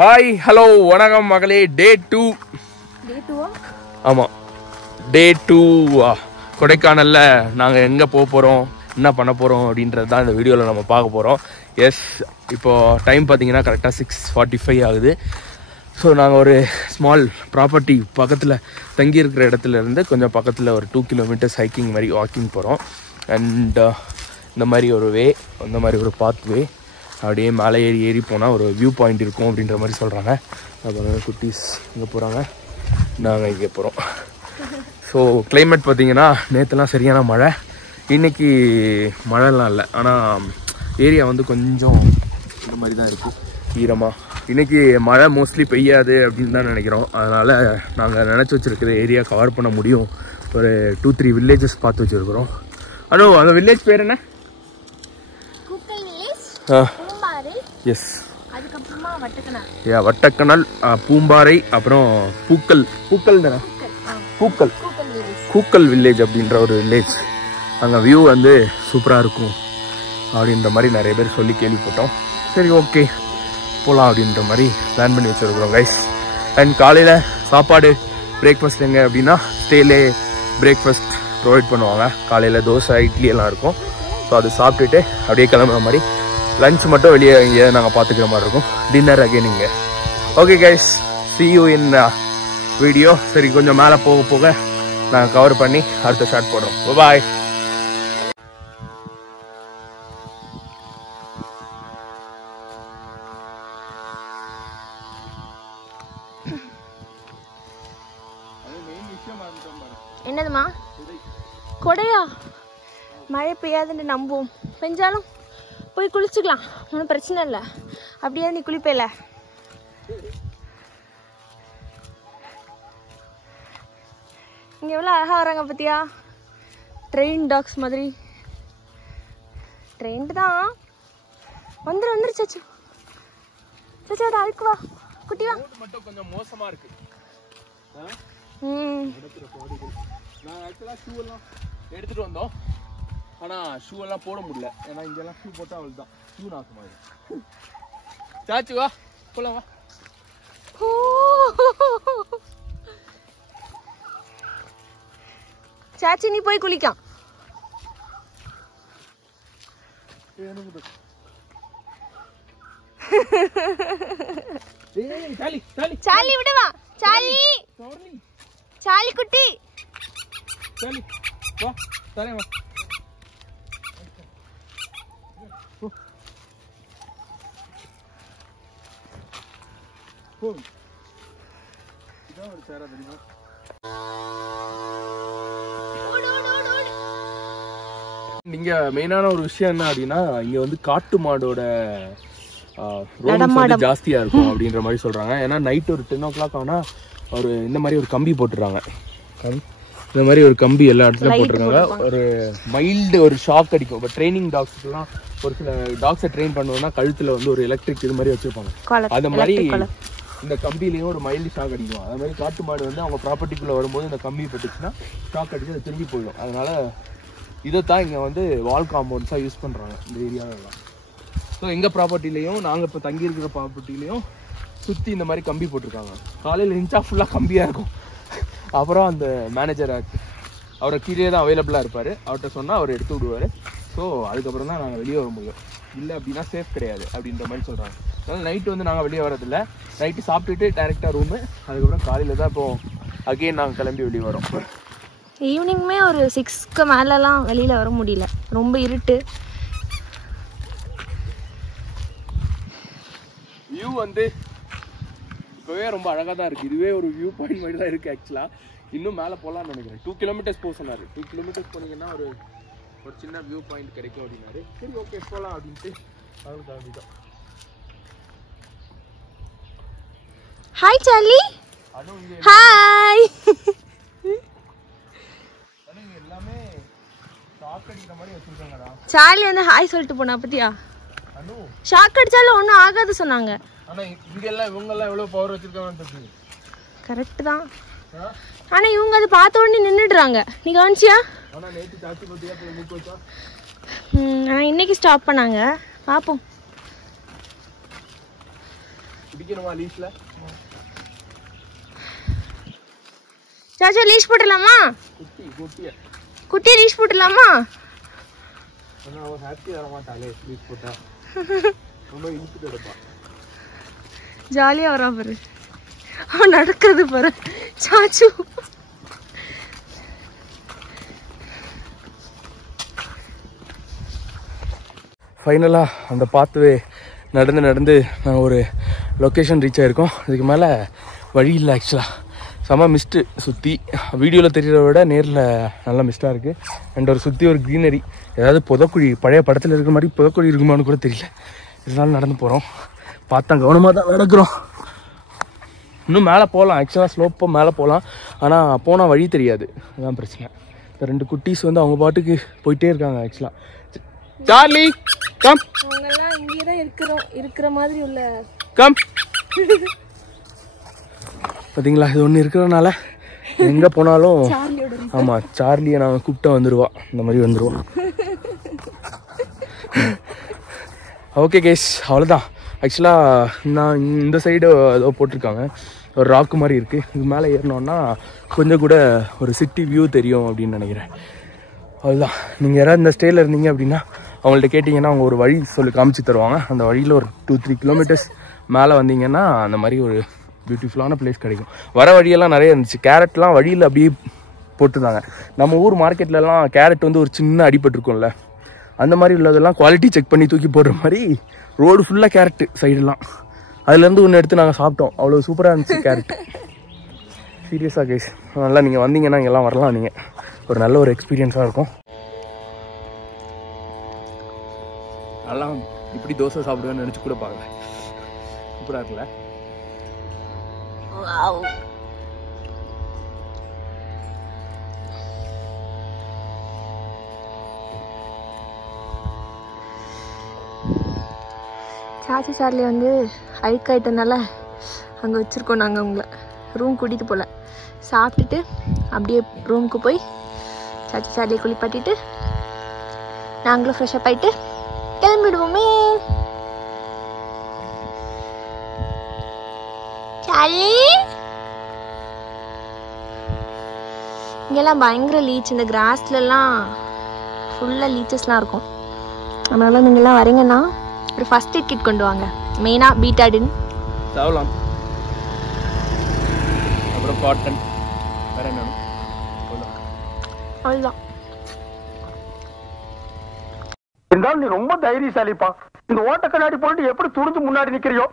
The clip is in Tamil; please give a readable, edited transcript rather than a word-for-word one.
ஹாய் ஹலோ வணக்கம் மகளே. டே 2. ஆமாம், டே 2 கொடைக்கானலில் நாங்கள் எங்கே போக போகிறோம், என்ன பண்ண போகிறோம் அப்படின்றது தான் இந்த வீடியோவில் நம்ம பார்க்க போகிறோம். எஸ், இப்போது டைம் பார்த்தீங்கன்னா கரெக்டாக 6:45 ஆகுது. ஸோ நாங்கள் ஒரு ஸ்மால் ப்ராப்பர்ட்டி பக்கத்தில் தங்கியிருக்கிற இடத்துலேருந்து கொஞ்சம் பக்கத்தில் ஒரு 2 கிலோமீட்டர்ஸ் ஹைக்கிங் மாதிரி வாக்கிங் போகிறோம். அண்ட் இந்த மாதிரி ஒரு வே, இந்த மாதிரி ஒரு பாத்வே அப்படியே மேலே ஏறி போனால் ஒரு வியூ பாயிண்ட் இருக்கும் அப்படின்ற மாதிரி சொல்கிறாங்க. அப்புறம் குட்டீஸ் இங்கே போகிறாங்க, நாங்கள் இங்கே போகிறோம். ஸோ கிளைமேட் பார்த்திங்கன்னா நேற்றுலாம் சரியான மழை, இன்றைக்கி மழைலாம் இல்லை. ஆனால் ஏரியா வந்து கொஞ்சம் இந்த மாதிரி தான் இருக்கும், ஈரமாக. இன்றைக்கி மழை மோஸ்ட்லி பெய்யாது அப்படின்னு தான் நினைக்கிறோம். அதனால் நாங்கள் நினச்சி வச்சுருக்கிற ஏரியா கவர் பண்ண முடியும். ஒரு 2-3 வில்லேஜஸ் பார்த்து வச்சுருக்குறோம். ஆனால் அந்த வில்லேஜ் பேர் என்ன? எஸ், வட்டக்கணல், பூம்பாறை, அப்புறம் பூக்கல் வில்லேஜ் அப்படின்ற ஒரு வில்லேஜ். அங்கே வியூ வந்து சூப்பராக இருக்கும் அப்படின்ற மாதிரி நிறைய பேர் சொல்லி கேள்விப்பட்டோம். சரி, ஓகே போகலாம் அப்படின்ற மாதிரி பிளான் பண்ணி வச்சுருக்குறோம் கைஸ். அண்ட் காலையில் சாப்பாடு பிரேக்ஃபாஸ்ட் எங்கே அப்படின்னா ஸ்டேலே பிரேக்ஃபாஸ்ட் ப்ரொவைட் பண்ணுவாங்க. காலையில் தோசை, இட்லி எல்லாம் இருக்கும். ஸோ அது சாப்பிட்டுட்டு அப்படியே கிளம்புற மாதிரி. லஞ்ச் மட்டும் வெளியே இங்கே நாங்கள் பார்த்துக்கிற மாதிரி இருக்கும். டின்னர் அகைன் இங்கே. Okay guys, see you in video. சரி, கொஞ்சம் மேலே போக போக நாங்கள் கவர் பண்ணி அடுத்த ஷாட் போடுறோம். பாய். என்னதுமா? கொடையா? மழை பெய்யாதுன்னு நம்புவோம், பெஞ்சாலும் போய் குளிச்சுக்கலாம், ஒன்றும் பிரச்சனை இல்லை. அப்படியே நீ குளிப்பேல. இங்கே எவ்வளோ அழகாக வராங்க பார்த்தியா, ட்ரெயின் டாக்ஸ் மாதிரி. ட்ரெயின் தான் வந்துரு சச்சு சச்சு, அதை அழுக்கு வா குட்டி வா. மட்டும் கொஞ்சம் மோசமாக இருக்கு. நான் ஆக்சுவலாக ஷூ எல்லாம் எடுத்துகிட்டு வந்தோம், ஆனால் ஷூ எல்லாம் போட முடியல. ஏன்னா இங்கெல்லாம் ஷூ போட்டால் அவள் தான் ஷூ நாசமாயிடும். சாச்சு வா போலாம், வா. சாச்சி நீ போய் குளிக்கான். சாலி விடுவா, சாலி குட்டி, வா தரேன், வா. இதான் ஒரு சேரா தெரியுமா? இங்க மெயினான ஒரு விஷயம் என்ன அப்படின்னா, இங்க வந்து காட்டு மாடோட ரோமம் ஜாஸ்தியா இருக்கும் அப்படின்ற மாதிரி சொல்றாங்க. ஏன்னா நைட் ஒரு 10 o'clock ஆனா ஒரு இந்த மாதிரி ஒரு கம்பி போட்டுறாங்க. இந்த மாதிரி ஒரு கம்பி எல்லா இடத்துலயும் போட்டிருக்காங்க. ஒரு மைல்டு ஒரு ஷாக் அடிக்கும். இப்போ ட்ரைனிங் டாக்ஸ்க்குலாம் ஒரு சில டாக்ஸை ட்ரெயின் பண்ணணும்னா கழுத்துல வந்து ஒரு எலக்ட்ரிக் இது மாதிரி வச்சிருப்பாங்க. அது மாதிரி இந்த கம்பிலையும் ஒரு மைல்டு ஷாக் அடிக்கும். அது மாதிரி காட்டு மாடு வந்து அவங்க ப்ராப்பர்ட்டிக்குள்ள வரும்போது இந்த கம்பி பட்டுச்சுன்னா ஷாக் அடிச்சு அது திரும்பி போயிடும். அதனால இதைத்தான் இங்கே வந்து வால் காம்பவுண்ட்ஸாக யூஸ் பண்ணுறாங்க இந்த ஏரியாவெல்லாம். ஸோ எங்கள் ப்ராப்பர்ட்டிலையும் நாங்கள் இப்போ தங்கியிருக்கிற ப்ராப்பர்ட்டிலையும் சுற்றி இந்த மாதிரி கம்பி போட்டிருக்காங்க. காலையில் இன்ச்சா ஃபுல்லாக கம்பியாக இருக்கும். அப்புறம் அந்த மேனேஜர் அவரை கீழே தான் அவைலபிளாக இருப்பார். அவர்கிட்ட சொன்னால் அவர் எடுத்து விடுவார். ஸோ அதுக்கப்புறம் தான் நாங்கள் வெளியே வர முடியும். இல்லை அப்படின்னா சேஃப் கிடையாது அப்படின்ற மாதிரி சொல்கிறாங்க. அதனால் நைட்டு வந்து நாங்கள் வெளியே வரதில்லை. நைட்டு சாப்பிட்டுட்டு டைரெக்டாக ரூமு, அதுக்கப்புறம் காலையில் தான் இப்போது அகெயின் நாங்கள் கிளம்பி வெளியே வரோம். ஈவினிங்குமே ஒரு 6க்கு மேலெலாம் வெளியில் வர முடியல, ரொம்ப இருட்டு. வியூ வந்து இப்போவே ரொம்ப அழகாக தான் இருக்குது. இதுவே ஒரு வியூ பாயிண்ட் மாதிரி தான் இருக்குது. ஆக்சுவலாக இன்னும் மேலே போகலான்னு நினைக்கிறேன். 2 கிலோமீட்டர்ஸ் போக சொன்னார். 2 கிலோமீட்டர்ஸ் போனீங்கன்னா ஒரு சின்ன வியூ பாயிண்ட் கிடைக்கும் அப்படின்னாரு. சரி, ஓகே போகலாம் அப்படின்ட்டு அதுவும் கிளம்பிட்டோம். Hi Charlie. ஹாய். எல்லாமே ஷாக் அடிக்கிற மாதிரி வச்சிருக்காங்கடா. சார்லி வந்து ஹாய் சொல்லிட்டு போனா பத்தியா. ஷாக் அடிச்சாலும் ஒன்றும் ஆகாது சொன்னாங்க. ஆனால் இங்கெல்லாம் இவங்கெல்லாம் எவ்வளோ பவர் வச்சிருக்காங்கன்னு கரெக்டு தான். ஆனால் இவங்க அதை பார்த்த உடனே நின்றுடுறாங்க. நீ கவனிச்சியா? ஆனால் இன்னைக்கு ஸ்டாப் பண்ணாங்க. பார்ப்போம். பிடிக்கணுமா லீஸ்ல? சாச்சா லீஸ் போட்டுடலாமா? குட்டி லீஸ் போட்டுடலாமா? ஹாப்பி வர மாட்டாளே லீஸ் போட்டா. ரொம்ப இழுத்துட்டு எடுப்பா. ஜாலியா வரா பாரு, அவன் நடக்கிறது பாரு சாச்சு. ஃபைனலாக அந்த பாத்வே நடந்து நாங்கள் ஒரு லொக்கேஷன் ரீச் ஆகிருக்கோம். இதுக்கு மேலே வழி இல்லை ஆக்சுவலாக. செம்ம மிஸ்ட்டு சுற்றி, வீடியோவில் தெரிகிறத விட நேரில் நல்லா மிஸ்ட்டாக இருக்குது. அண்ட் ஒரு சுற்றி ஒரு க்ரீனரி, ஏதாவது புதக்குழி பழைய படத்தில் இருக்கிற மாதிரி புதக்குழி இருக்குமான்னு கூட தெரியல. இதனால நடந்து போகிறோம், பார்த்தா கவனமாக தான் நடக்கிறோம். இன்னும் மேலே போகலாம், ஆக்சுவலாக ஸ்லோப்பாக மேலே போகலாம். ஆனால் போனால் வழி தெரியாது, அதுதான் பிரச்சனை. இந்த 2 குட்டீஸ் வந்து அவங்க பாட்டுக்கு போயிட்டே இருக்காங்க. ஆக்சுவலாக சார்லி கம், அவங்கெல்லாம் இங்கே தான் இருக்கிற மாதிரி உள்ள கம். பார்த்தீங்களா, இது ஒன்று இருக்கிறதுனால எங்கே போனாலும் ஆமாம் சார்லியை நான் கூப்பிட்டா வந்துடுவா, இந்த மாதிரி வந்துடுவான். ஓகே கேஸ், அவ்வளோதான். ஆக்சுவலாக நான் இந்த சைடு ஏதோ போட்டிருக்காங்க, ஒரு ராக்கு மாதிரி இருக்குது. இது மேலே ஏறினோன்னா கொஞ்சம் கூட ஒரு சிட்டி வியூ தெரியும் அப்படின்னு நினைக்கிறேன். அவ்வளோதான். நீங்கள் யாராவது இந்த ஸ்டேயில் இருந்தீங்க அப்படின்னா அவங்கள்ட்ட கேட்டிங்கன்னா அவங்க ஒரு வழி சொல்லி காமிச்சு தருவாங்க. அந்த வழியில் ஒரு 2-3 கிலோமீட்டர்ஸ் மேலே வந்தீங்கன்னா அந்த மாதிரி ஒரு பியூட்டிஃபுல்லான பிளேஸ் கிடைக்கும். வர வழியெல்லாம் நிறைய இருந்துச்சு. கேரட்லாம் வழியில் அப்படியே போட்டுருந்தாங்க. நம்ம ஊர் மார்க்கெட்லலாம் கேரட் வந்து ஒரு சின்ன அடிபட்டுருக்கும்ல, அந்த மாதிரி உள்ளதெல்லாம் குவாலிட்டி செக் பண்ணி தூக்கி போடுற மாதிரி ரோடு ஃபுல்லாக கேரட்டு சைடெலாம். அதுலேருந்து ஒன்று எடுத்து நாங்கள் சாப்பிட்டோம், அவ்வளோ சூப்பராக இருந்துச்சு கேரட். சீரியஸாக கேஸ், நல்லா நீங்கள் வந்தீங்கன்னா இங்கெல்லாம் வரலாம். நீங்கள் ஒரு நல்ல ஒரு எக்ஸ்பீரியன்ஸாக இருக்கும். நல்லா இப்படி தோசை சாப்பிடுவேன்னு நினச்சி கூட பார்க்கல, சூப்பராக இருக்குல்ல. சாச்சி சார்லி வந்து அழுக்காயிட்டனால அங்கே வச்சுருக்கோம். நாங்கள் அவங்கள ரூம் கூட்டிகிட்டு போகல. சாப்பிட்டுட்டு அப்படியே ரூமுக்கு போய் சாச்சி சார்லியை குளிப்பாட்டிட்டு நாங்களும் ஃப்ரெஷ்அப் ஆகிட்டு கிளம்பிடுவோமே. சார்லி, இங்கெல்லாம் பயங்கர லீச், இந்த கிராஸ்லலாம் ஃபுல்லாக லீச்சஸ்லாம் இருக்கும். அதனால நீங்கள்லாம் வரீங்கன்னா ஒரு ஃபர்ஸ்ட் எய்ட் கிட் கொண்டு வாங்க. மெயினாக பீட்டாடின், சாவலாம், அப்புறம் காட்டன், வேற என்ன? அவ்வளோதான். இருந்தாலும் நீ ரொம்ப தைரியசாலிப்பா. இந்த ஓட்ட கண்ணாடி போட்டு எப்படி துணிஞ்சு முன்னாடி நிக்கிறியோ?